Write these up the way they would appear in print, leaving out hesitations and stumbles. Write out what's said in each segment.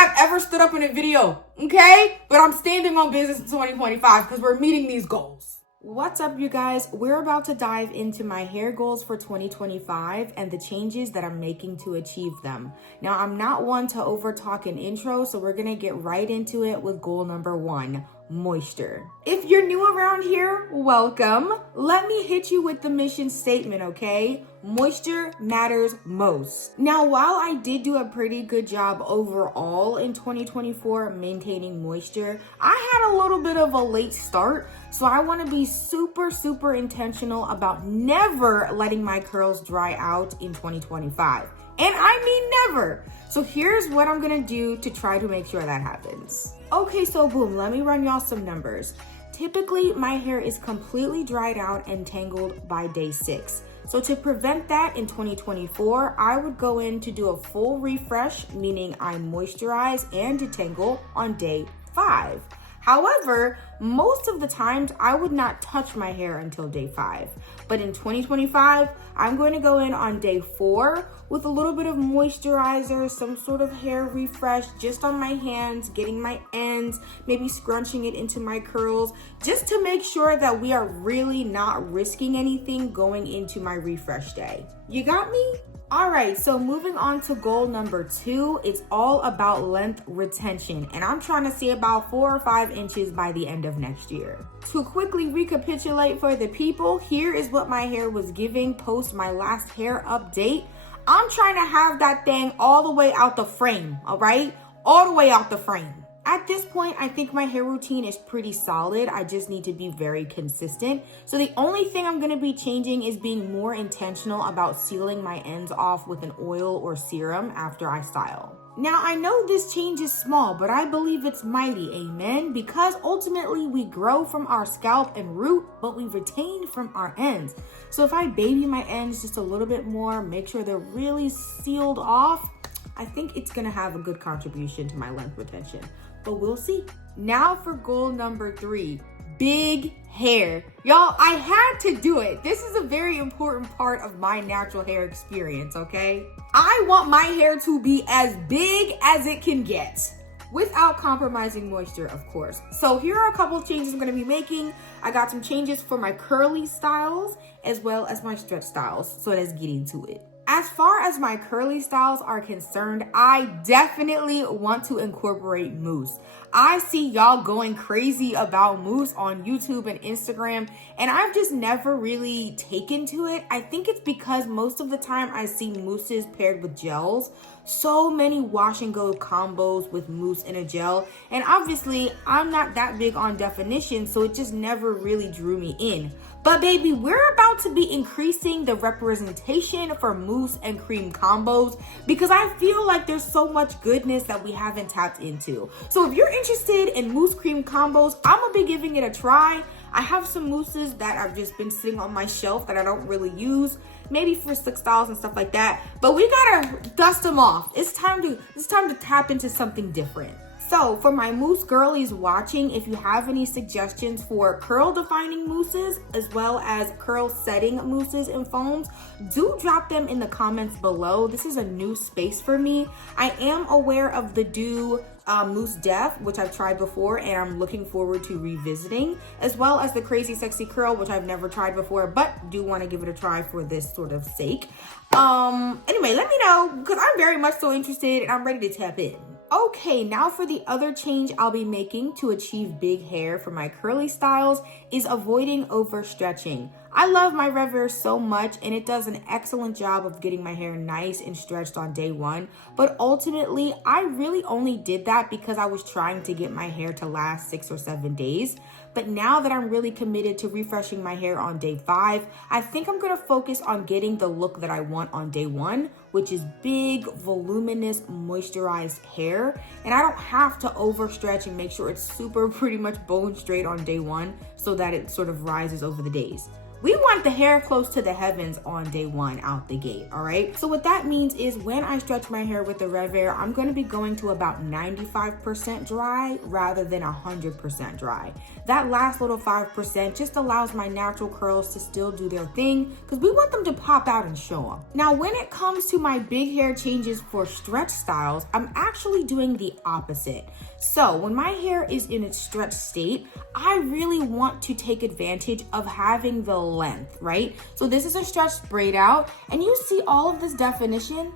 I've ever stood up in a video, okay? But I'm standing on business in 2025 because we're meeting these goals. What's up, you guys? We're about to dive into my hair goals for 2025 and the changes that I'm making to achieve them. Now, I'm not one to over talk an intro, so we're gonna get right into it with goal number 1, moisture. If you're new around here, welcome. Let me hit you with the mission statement, okay? Moisture matters most. Now, while I did do a pretty good job overall in 2024 maintaining moisture, I had a little bit of a late start, so I want to be super intentional about never letting my curls dry out in 2025. And I mean never. So here's what I'm gonna do to try to make sure that happens. Okay, so boom, let me run y'all some numbers. Typically, my hair is completely dried out and tangled by day 6. So to prevent that in 2024, I would go in to do a full refresh, meaning I moisturize and detangle on day 5. However, most of the times I would not touch my hair until day 5. But in 2025, I'm going to go in on day 4 with a little bit of moisturizer, some sort of hair refresh just on my hands, getting my ends, maybe scrunching it into my curls, just to make sure that we are really not risking anything going into my refresh day. You got me? All right, so moving on to goal number 2, it's all about length retention, and I'm trying to see about 4 or 5 inches by the end of next year. To quickly recapitulate for the people, here is what my hair was giving post my last hair update. I'm trying to have that thing all the way out the frame, all right? All the way out the frame. At this point, I think my hair routine is pretty solid. I just need to be very consistent. So the only thing I'm gonna be changing is being more intentional about sealing my ends off with an oil or serum after I style. Now, I know this change is small, but I believe it's mighty, amen? Because ultimately we grow from our scalp and root, but we retain from our ends. So if I baby my ends just a little bit more, make sure they're really sealed off, I think it's gonna have a good contribution to my length retention, but we'll see. Now for goal number 3, big hair. Y'all, I had to do it. This is a very important part of my natural hair experience, okay? I want my hair to be as big as it can get, without compromising moisture, of course. So here are a couple of changes I'm gonna be making. I got some changes for my curly styles as well as my stretch styles, so let's get into it. As far as my curly styles are concerned, I definitely want to incorporate mousse. I see y'all going crazy about mousse on YouTube and Instagram, and I've just never really taken to it. I think it's because most of the time I see mousses paired with gels. So many wash and go combos with mousse and a gel, and obviously I'm not that big on definition, so it just never really drew me in. But baby, we're about to be increasing the representation for mousse and cream combos because I feel like there's so much goodness that we haven't tapped into. So if you're interested in mousse cream combos, I'm gonna be giving it a try. I have some mousses that have just been sitting on my shelf that I don't really use, maybe for $6 and stuff like that. But we gotta dust them off. It's time to tap into something different. So for my mousse girlies watching, if you have any suggestions for curl defining mousses as well as curl setting mousses and foams, do drop them in the comments below. This is a new space for me. I am aware of the Dew Mousse Def, which I've tried before and I'm looking forward to revisiting, as well as the Crazy Sexy Curl, which I've never tried before, but do want to give it a try for this sort of sake. Anyway, let me know because I'm very much so interested and I'm ready to tap in. Okay, now for the other change I'll be making to achieve big hair for my curly styles is avoiding overstretching. I love my Rev so much and it does an excellent job of getting my hair nice and stretched on day 1, but ultimately I really only did that because I was trying to get my hair to last 6 or 7 days. But now that I'm really committed to refreshing my hair on day 5, I think I'm gonna focus on getting the look that I want on day 1, which is big, voluminous, moisturized hair. And I don't have to overstretch and make sure it's super pretty much bone straight on day 1 so that it sort of rises over the days. We want the hair close to the heavens on day one out the gate, all right? So what that means is when I stretch my hair with the Rev-Air, I'm gonna be going to about 95% dry rather than 100% dry. That last little 5% just allows my natural curls to still do their thing because we want them to pop out and show them. Now, when it comes to my big hair changes for stretch styles, I'm actually doing the opposite. So when my hair is in its stretch state, I really want to take advantage of having the length, right? So this is a stretch sprayed out, and you see all of this definition?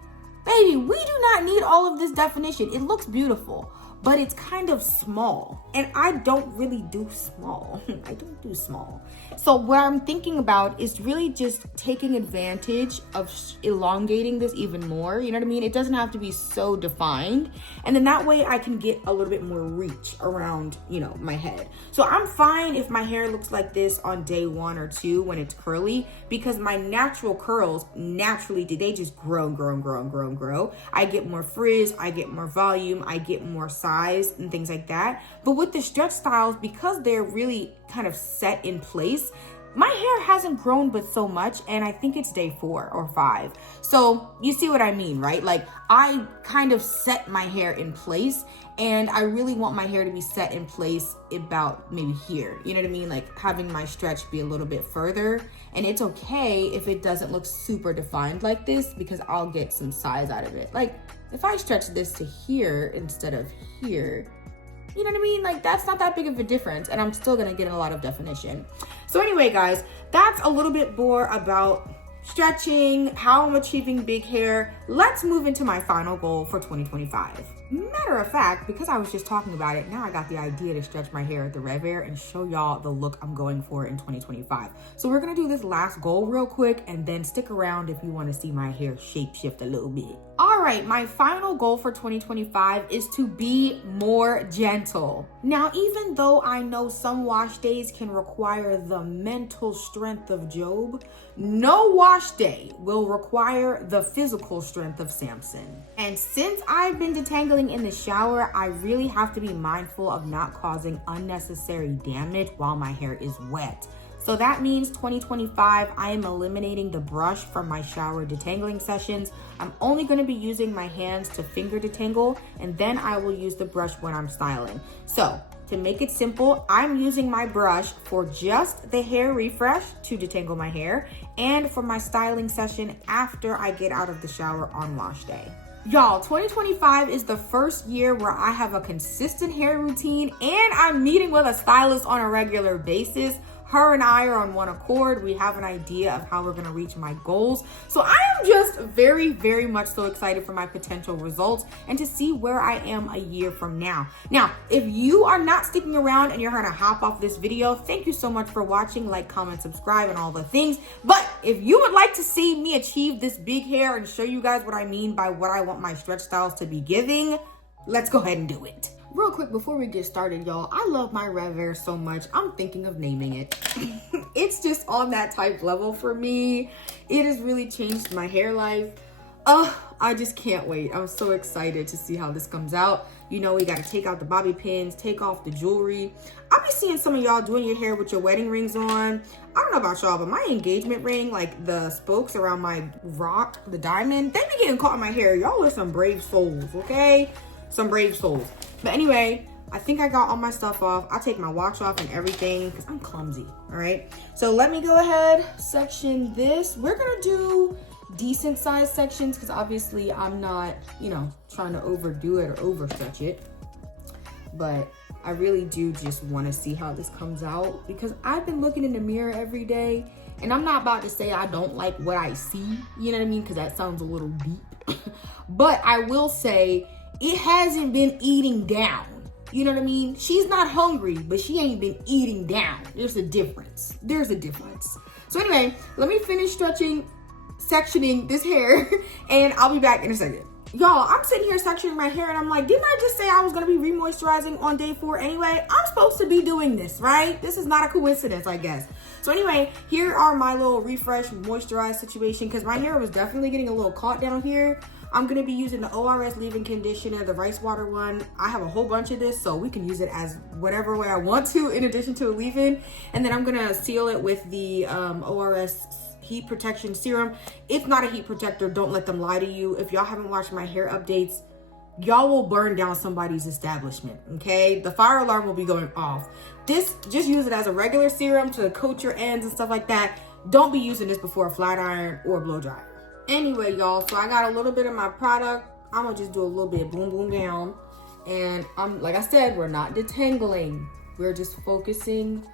Baby, we do not need all of this definition. It looks beautiful, but it's kind of small. And I don't really do small. I don't do small. So what I'm thinking about is really just taking advantage of elongating this even more. You know what I mean? It doesn't have to be so defined. And then that way I can get a little bit more reach around, you know, my head. So I'm fine if my hair looks like this on day 1 or 2 when it's curly, because my natural curls naturally they just grow and grow and grow and grow and grow. I get more frizz, I get more volume, I get more size and things like that. But with the stretch styles, because they're really kind of set in place, my hair hasn't grown but so much, and I think it's day 4 or 5. So you see what I mean, right? Like I kind of set my hair in place, and I really want my hair to be set in place about maybe here. You know what I mean? Like having my stretch be a little bit further, and it's okay if it doesn't look super defined like this because I'll get some size out of it. Like if I stretch this to here instead of here, you know what I mean? Like that's not that big of a difference, and I'm still gonna get a lot of definition. So anyway, guys, that's a little bit more about stretching, how I'm achieving big hair. Let's move into my final goal for 2025. Matter of fact, because I was just talking about it, now I got the idea to stretch my hair at the Rev-Air and show y'all the look I'm going for in 2025. So we're gonna do this last goal real quick, and then stick around if you wanna see my hair shape shift a little bit. All right, my final goal for 2025 is to be more gentle. Now, even though I know some wash days can require the mental strength of Job, no wash day will require the physical strength of Samson. And since I've been detangling in the shower, I really have to be mindful of not causing unnecessary damage while my hair is wet. So that means 2025, I am eliminating the brush from my shower detangling sessions. I'm only going to be using my hands to finger detangle, and then I will use the brush when I'm styling. So to make it simple, I'm using my brush for just the hair refresh to detangle my hair, and for my styling session after I get out of the shower on wash day. Y'all, 2025 is the first year where I have a consistent hair routine, and I'm meeting with a stylist on a regular basis. Her and I are on one accord. We have an idea of how we're gonna reach my goals. So I am just very, very much so excited for my potential results and to see where I am a year from now. Now, if you are not sticking around and you're gonna hop off this video, thank you so much for watching. Like, comment, subscribe, and all the things. But if you would like to see me achieve this big hair and show you guys what I mean by what I want my stretch styles to be giving, let's go ahead and do it. Real quick before we get started, y'all, I love my Rev-Air so much, I'm thinking of naming it. It's just on that type level for me. It has really changed my hair life. I just can't wait. I'm so excited to see how this comes out. You know, we gotta take out the bobby pins, take off the jewelry. I'll be seeing some of y'all doing your hair with your wedding rings on. I don't know about y'all, but my engagement ring, like the spokes around my rock, the diamond, they be getting caught in my hair. Y'all are some brave souls, okay? Some brave souls. But anyway, I think I got all my stuff off. I'll take my watch off and everything because I'm clumsy, all right? So let me go ahead, section this. We're gonna do decent size sections because obviously I'm not, you know, trying to overdo it or overstretch it. But I really do just want to see how this comes out because I've been looking in the mirror every day, and I'm not about to say I don't like what I see, you know what I mean? Because that sounds a little deep. But I will say, it hasn't been eating down. You know what I mean? She's not hungry, but she ain't been eating down. There's a difference. There's a difference. So anyway, let me finish sectioning this hair, and I'll be back in a second. Y'all, I'm sitting here sectioning my hair, and I'm like, didn't I just say I was gonna be remoisturizing on day 4 anyway? I'm supposed to be doing this, right? This is not a coincidence, I guess. So anyway, here are my little refresh moisturize situation because my hair was definitely getting a little caught down here. I'm going to be using the ORS leave-in conditioner, the rice water one. I have a whole bunch of this, so we can use it as whatever way I want to in addition to a leave-in. And then I'm going to seal it with the ORS heat protection serum. It's not a heat protector. Don't let them lie to you. If y'all haven't watched my hair updates, y'all will burn down somebody's establishment, okay? The fire alarm will be going off. Just use it as a regular serum to coat your ends and stuff like that. Don't be using this before a flat iron or blow dryer. Anyway, y'all, so I got a little bit of my product. I'm gonna just do a little bit boom, boom down. And like I said, we're not detangling. We're just focusing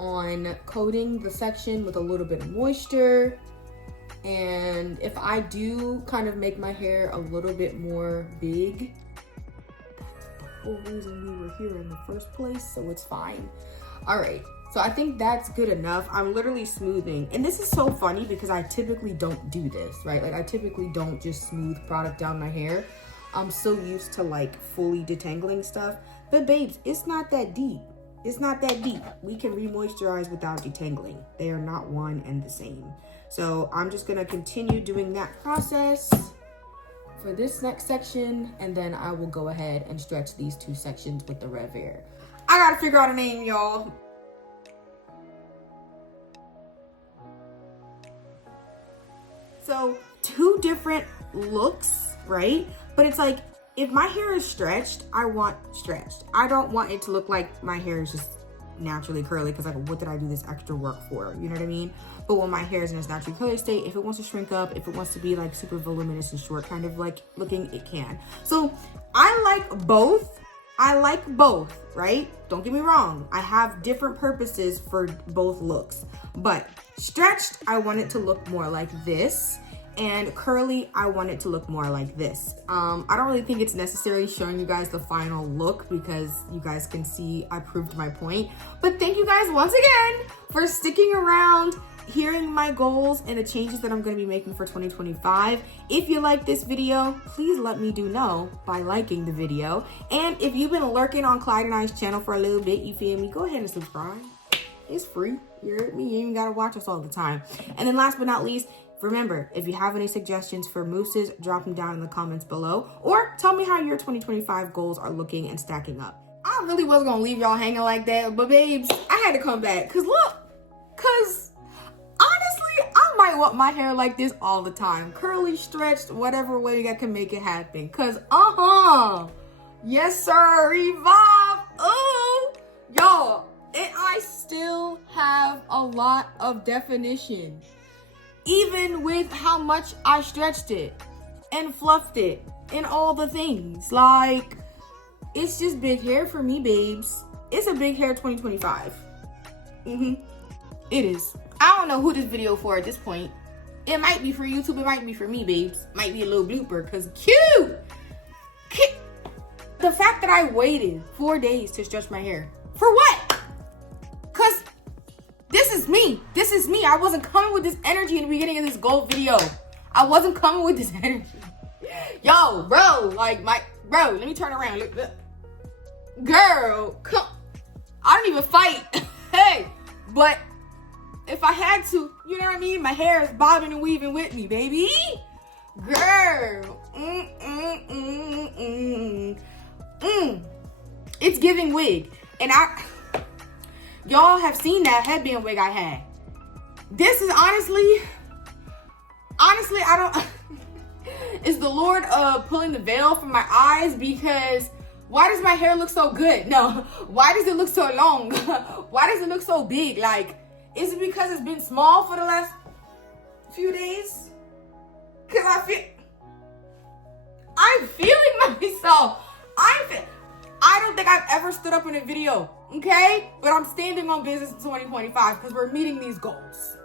on coating the section with a little bit of moisture. And if I do kind of make my hair a little bit more big, that's the whole reason we were here in the first place, so it's fine. All right, so I think that's good enough. I'm literally smoothing. And this is so funny because I typically don't do this, right? Like I typically don't just smooth product down my hair. I'm so used to like fully detangling stuff. But babes, it's not that deep. It's not that deep. We can re-moisturize without detangling. They are not one and the same. So I'm just gonna continue doing that process for this next section, and then I will go ahead and stretch these two sections with the Rev Air. I gotta figure out a name, y'all. So 2 different looks, right? But it's like, if my hair is stretched, I want stretched. I don't want it to look like my hair is just naturally curly, because like, what did I do this extra work for? You know what I mean? But when my hair is in its naturally curly state, if it wants to shrink up, if it wants to be like super voluminous and short kind of like looking, it can. So I like both. I like both, right? Don't get me wrong. I have different purposes for both looks, but stretched, I want it to look more like this. And curly, I want it to look more like this. I don't really think it's necessary showing you guys the final look because you guys can see I proved my point. But thank you guys once again for sticking around, hearing my goals and the changes that I'm gonna be making for 2025. If you like this video, please let me know by liking the video. And if you've been lurking on Clyde and I's channel for a little bit, you feel me, go ahead and subscribe. It's free, you heard me, you ain't even gotta watch us all the time. And then last but not least, remember, if you have any suggestions for mousses, drop them down in the comments below, or tell me how your 2025 goals are looking and stacking up. I really wasn't gonna leave y'all hanging like that, but babes, I had to come back, cause honestly, I might want my hair like this all the time. Curly, stretched, whatever way I can make it happen. Cause yes sir, revive, y'all, and I still have a lot of definition. Even with how much I stretched it and fluffed it and all the things. Like, it's just big hair for me, babes. It's a big hair 2025. It is. I don't know who this video for at this point. It might be for YouTube, it might be for me, babes. Might be a little blooper, because cute. The fact that I waited 4 days to stretch my hair. For what? Because this is me. This is me. I wasn't coming with this energy in the beginning of this gold video. I wasn't coming with this energy. Yo, bro, let me turn around. Look. Girl, come. I don't even fight. Hey, but if I had to, you know what I mean? My hair is bobbing and weaving with me, baby. Girl. It's giving wig. And y'all have seen that headband wig I had. This is honestly, I don't, it's the Lord pulling the veil from my eyes, because why does my hair look so good? No, why does it look so long? Why does it look so big? Like, is it because it's been small for the last few days? Because I'm feeling myself. I don't think I've ever stood up in a video, okay? But I'm standing on business in 2025 because we're meeting these goals.